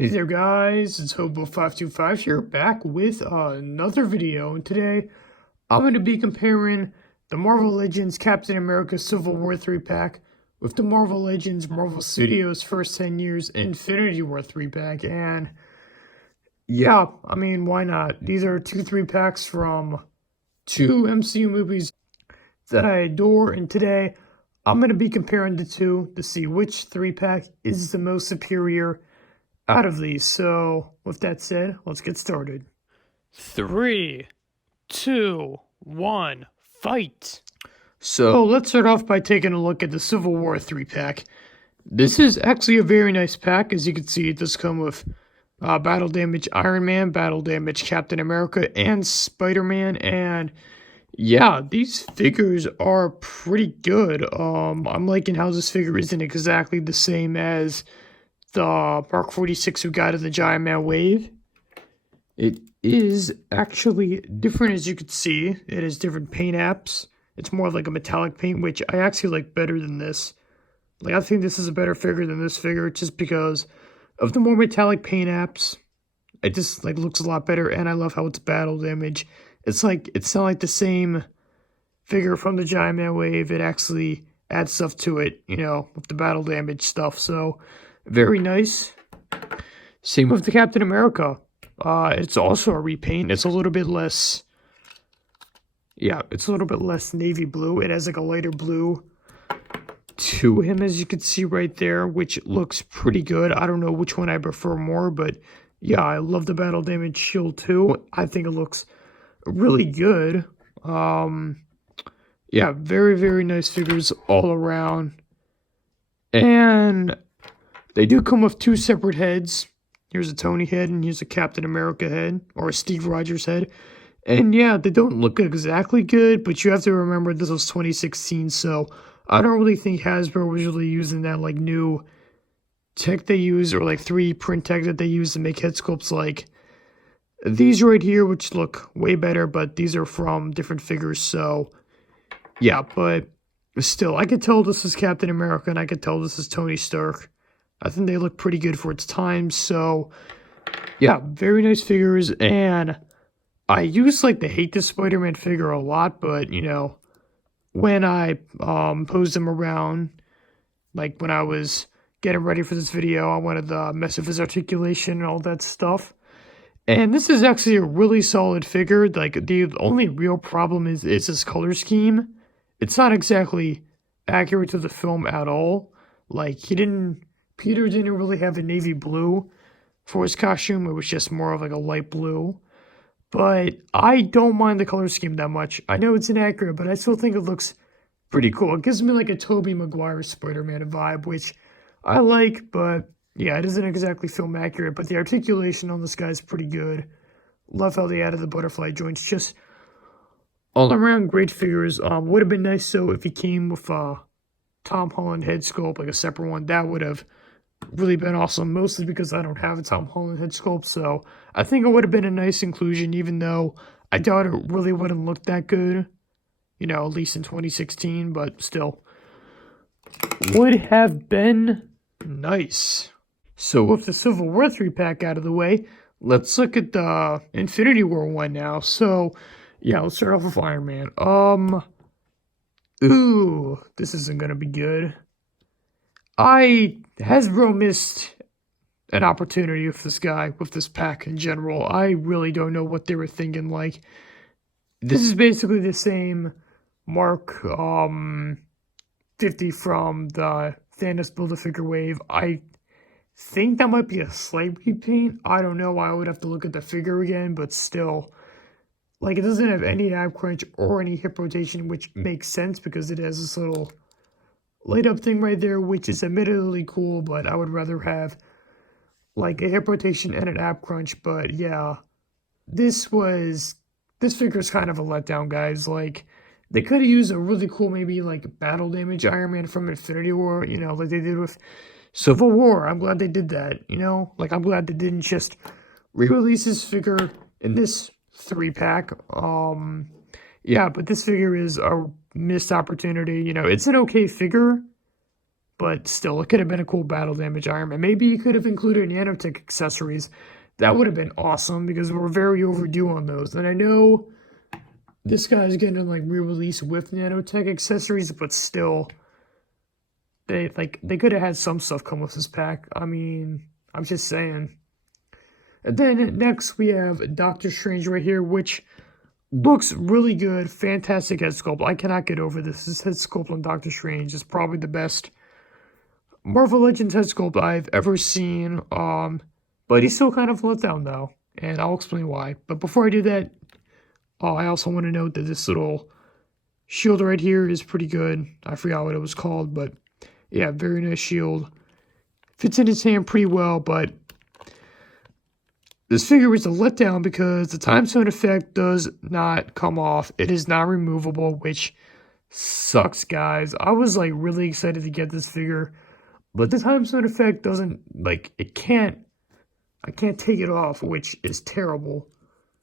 Hey there guys, it's Hobo525 here, back with another video, and today I'm going to be comparing the Marvel Legends Captain America Civil War 3-pack with the Marvel Legends Marvel Studios First 10 Years Infinity War 3-pack, and yeah, I mean, why not? These are two 3-packs from two MCU movies that I adore, and today I'm going to be comparing the two to see which 3-pack is the most superior out of these. So, with that said, let's get started. 3, 2, 1, fight! So, let's start off by taking a look at the Civil War 3-pack. This is actually a very nice pack. As you can see, it does come with Battle Damage Iron Man, Battle Damage Captain America, and Spider-Man, and yeah, these figures are pretty good. I'm liking how this figure isn't exactly the same as the Mark 46 we got in the Giant Man Wave. It is actually different, as you can see. It has different paint apps. It's more like a metallic paint, which I actually like better than this. Like, I think this is a better figure than this figure, just because of the more metallic paint apps. It just looks a lot better, and I love how it's battle damage. It's not like the same figure from the Giant Man Wave. It actually adds stuff to it, with the battle damage stuff. So, very nice. Same with the Captain America. It's also a repaint. It's a little bit less. Yeah, it's a little bit less navy blue. It has like a lighter blue to him, as you can see right there, which looks pretty good. I don't know which one I prefer more, but yeah, I love the battle damage shield too. I think it looks really good. Yeah, very, very nice figures all around. And they do come with two separate heads. Here's a Tony head and here's a Captain America head, or a Steve Rogers head. And yeah, they don't look exactly good, but you have to remember this was 2016, so I don't really think Hasbro was really using that new tech they use, or 3D print tech that they use to make head sculpts like these right here, which look way better, but these are from different figures, so yeah, but still, I could tell this is Captain America and I could tell this is Tony Stark. I think they look pretty good for its time, so yeah, very nice figures. And I use the Hate This Spider-Man figure a lot, but when I posed them around, when I was getting ready for this video, I wanted to mess with his articulation and all that stuff. And this is actually a really solid figure. The only real problem is his color scheme. It's not exactly accurate to the film at all. Peter didn't really have a navy blue for his costume. It was just more of a light blue. But I don't mind the color scheme that much. I know it's inaccurate, but I still think it looks pretty cool. It gives me a Tobey Maguire Spider-Man vibe, which I like, but yeah, it isn't exactly film accurate. But the articulation on this guy is pretty good. Love how they added the butterfly joints. Just all around great figures. Would have been nice so if he came with Tom Holland head sculpt, a separate one. That would have really been awesome, mostly because I don't have a Tom Holland head sculpt, so I think it would have been a nice inclusion, even though I doubt it really wouldn't look that good, at least in 2016, but still would have been nice. So with the Civil War 3-pack out of the way, let's look at the Infinity War one now. So yeah, let's start off with Iron Man. Ooh, this isn't gonna be good. Hasbro missed an opportunity with this guy, with this pack in general. I really don't know what they were thinking. This is basically the same Mark 50 from the Thanos Build-A-Figure wave. I think that might be a slight repaint. I don't know. I would have to look at the figure again, but still, it doesn't have any ab crunch or any hip rotation, which makes sense because it has this little light up thing right there, which is admittedly cool, but I would rather have a hip rotation and an ab crunch. But yeah, this figure's kind of a letdown, guys. They could have used a really cool, maybe battle damage Iron Man from Infinity War, like they did with Civil War. I'm glad they did that, I'm glad they didn't just re-release this figure in this 3-pack. Yeah, but this figure is a missed opportunity. It's an okay figure, But still, it could have been a cool battle damage Iron Man. Maybe you could have included nanotech accessories. That would have been awesome because we're very overdue on those. And I know this guy's getting like re-release with nanotech accessories, but still, they could have had some stuff come with this pack. I mean, I'm just saying. And then next we have Doctor Strange right here, which looks really good. Fantastic head sculpt. I cannot get over this. This head sculpt on Doctor Strange is probably the best Marvel Legends head sculpt I've ever seen. But he's still kind of let down though, and I'll explain why. But before I do that, I also want to note that this little shield right here is pretty good. I forgot what it was called, but yeah, very nice shield. Fits in his hand pretty well, but this figure is a letdown because the time zone effect does not come off. It is not removable, which sucks, guys. I was like really excited to get this figure, but the time zone effect doesn't, like, I can't take it off, which is terrible.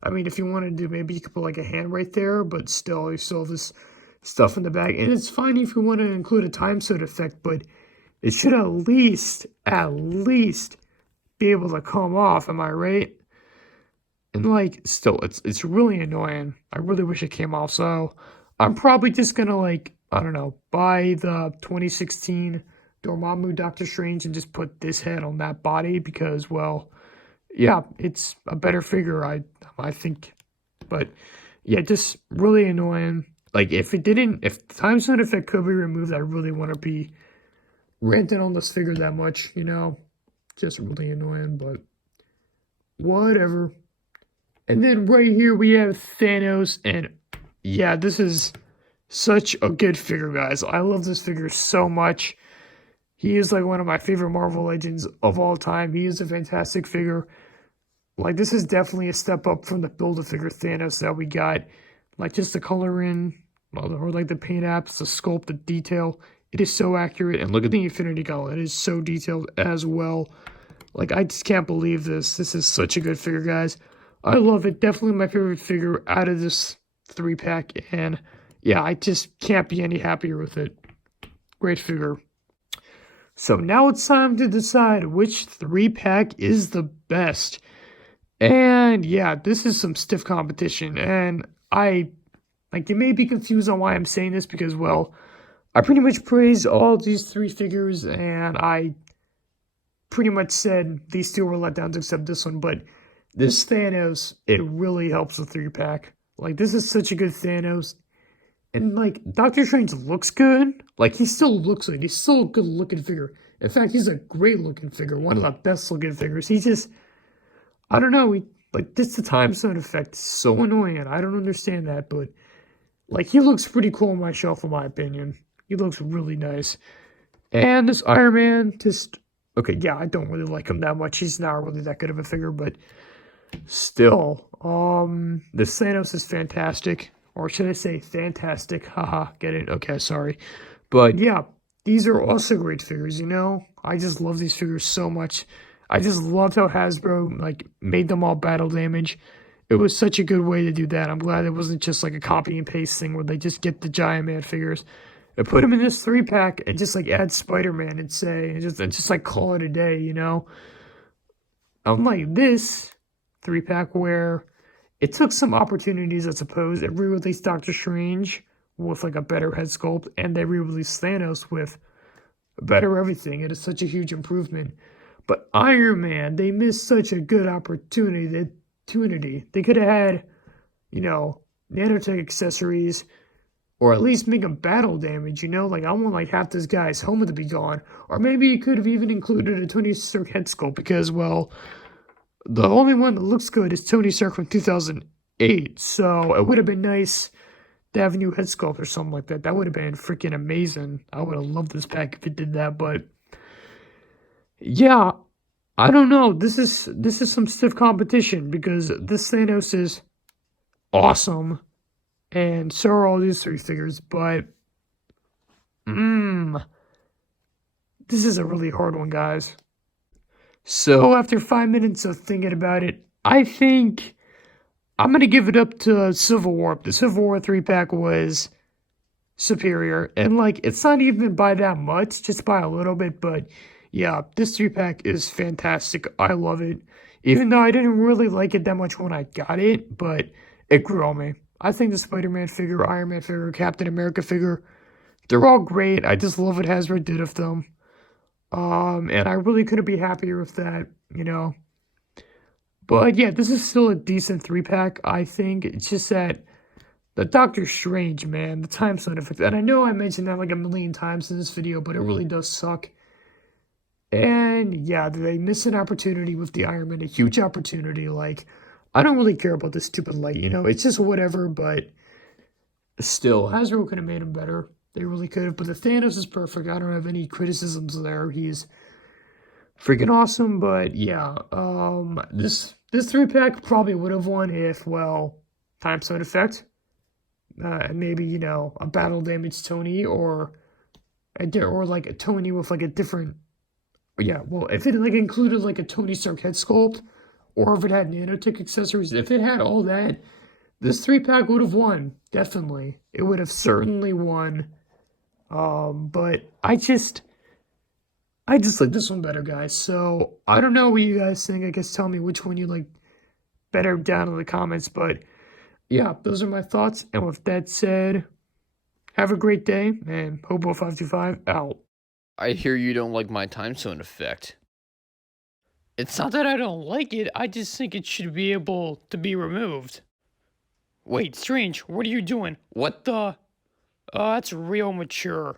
I mean, if you want to do, maybe you could put like a hand right there, but still, you still have this stuff in the back. And it's fine if you want to include a time zone effect, but it should at least be able to come off, am I right? And like, still, it's really annoying. I really wish it came off, so I'm probably just gonna, like, I don't know, buy the 2016 Dormammu Doctor Strange and just put this head on that body because, well, yeah, it's a better figure, I think. But yeah, just really annoying. Like, if the time zone effect could be removed, I really want to be ranting on this figure that much, you know? Just really annoying, but whatever. And then right here we have Thanos, and yeah, this is such a good figure, guys. I love this figure so much. He is like one of my favorite Marvel Legends of all time. He is a fantastic figure. Like, this is definitely a step up from the Build-A-Figure Thanos that we got. Like, just the coloring, or like the paint apps, the sculpt, the detail. It is so accurate. And look at the Infinity Gauntlet. It is so detailed as well. Like, I just can't believe this. This is such a good figure, guys. I love it. Definitely my favorite figure out of this 3-pack. And yeah, I just can't be any happier with it. Great figure. So now it's time to decide which 3-pack is the best. And yeah, this is some stiff competition. And you may be confused on why I'm saying this because, well, I pretty much praised all of these 3 figures, and I pretty much said these 2 were letdowns except this one, but this Thanos, it really helps the 3-pack. Like, this is such a good Thanos. And, like, Doctor Strange looks good. Like, he still looks good. He's still a good-looking figure. In fact, he's a great-looking figure. One of the best-looking figures. He just, I don't know. This the time zone effect is so annoying. I don't understand that, but, like, he looks pretty cool on my shelf, in my opinion. He looks really nice. And this Iron Man, just, okay, yeah, I don't really like him that much. He's not really that good of a figure, but still, this Thanos is fantastic. Or should I say fantastic? Haha, get it? Okay, sorry. But yeah, these are also great figures, you know? I just love these figures so much. I just loved how Hasbro, like, made them all battle damage. It was such a good way to do that. I'm glad it wasn't just like a copy and paste thing where they just get the Giant Man figures and put them in this 3-pack and just like add Spider-Man and just like call it a day, you know? Unlike this 3-pack where it took some opportunities, I suppose. It re-released Doctor Strange with like a better head sculpt, and they re-released Thanos with better everything. It is such a huge improvement. But Iron Man, they missed such a good opportunity. They could have had, you know, nanotech accessories, or at least make him battle damage, you know? Like, I want like half this guy's helmet to be gone. Or maybe you could have even included a Tony Stark head sculpt because, well, the only one that looks good is Tony Stark from 2008. So it would have been nice to have a new head sculpt or something like that. That would have been freaking amazing. I would have loved this pack if it did that, but yeah, I don't know. This is some stiff competition because this Thanos is awesome, and so are all these 3 figures. But this is a really hard one, guys. So after 5 minutes of thinking about it, I think I'm gonna give it up to Civil War. The Civil War 3-pack was superior. And like, it's not even by that much, just by a little bit. But yeah, this 3-pack is fantastic. I love it. Even though I didn't really like it that much when I got it, but it grew on me. I think the Spider-Man figure, Iron Man figure, Captain America figure, they're all great. I just love what Hasbro did of them. And I really couldn't be happier with that, you know. But yeah, this is still a decent 3-pack, I think. It's just that the Doctor Strange, man, the time zone effect. And I know I mentioned that like a million times in this video, but it really does suck. And yeah, they miss an opportunity with the Iron Man, a huge opportunity. Like, I don't really care about this stupid light, you know, it's just whatever, but still, Hasbro could have made him better. They really could have, but the Thanos is perfect. I don't have any criticisms there. He's freaking awesome, but yeah, this 3-pack probably would have won if, well, time zone effect, maybe, you know, a battle damage Tony, or like a Tony with like a different, yeah, well, if it like included like a Tony Stark head sculpt, or if it had nanotech accessories, if it had all that, this 3-pack would have won, definitely. It would have certainly won. But I just like this one better, guys. So I don't know what you guys think. I guess tell me which one you like better down in the comments. But yeah, those are my thoughts. And with that said, have a great day, and Hobo525 out. I hear you don't like my time zone effect. It's not that I don't like it, I just think it should be able to be removed. Wait, Strange, what are you doing? What the? That's real mature.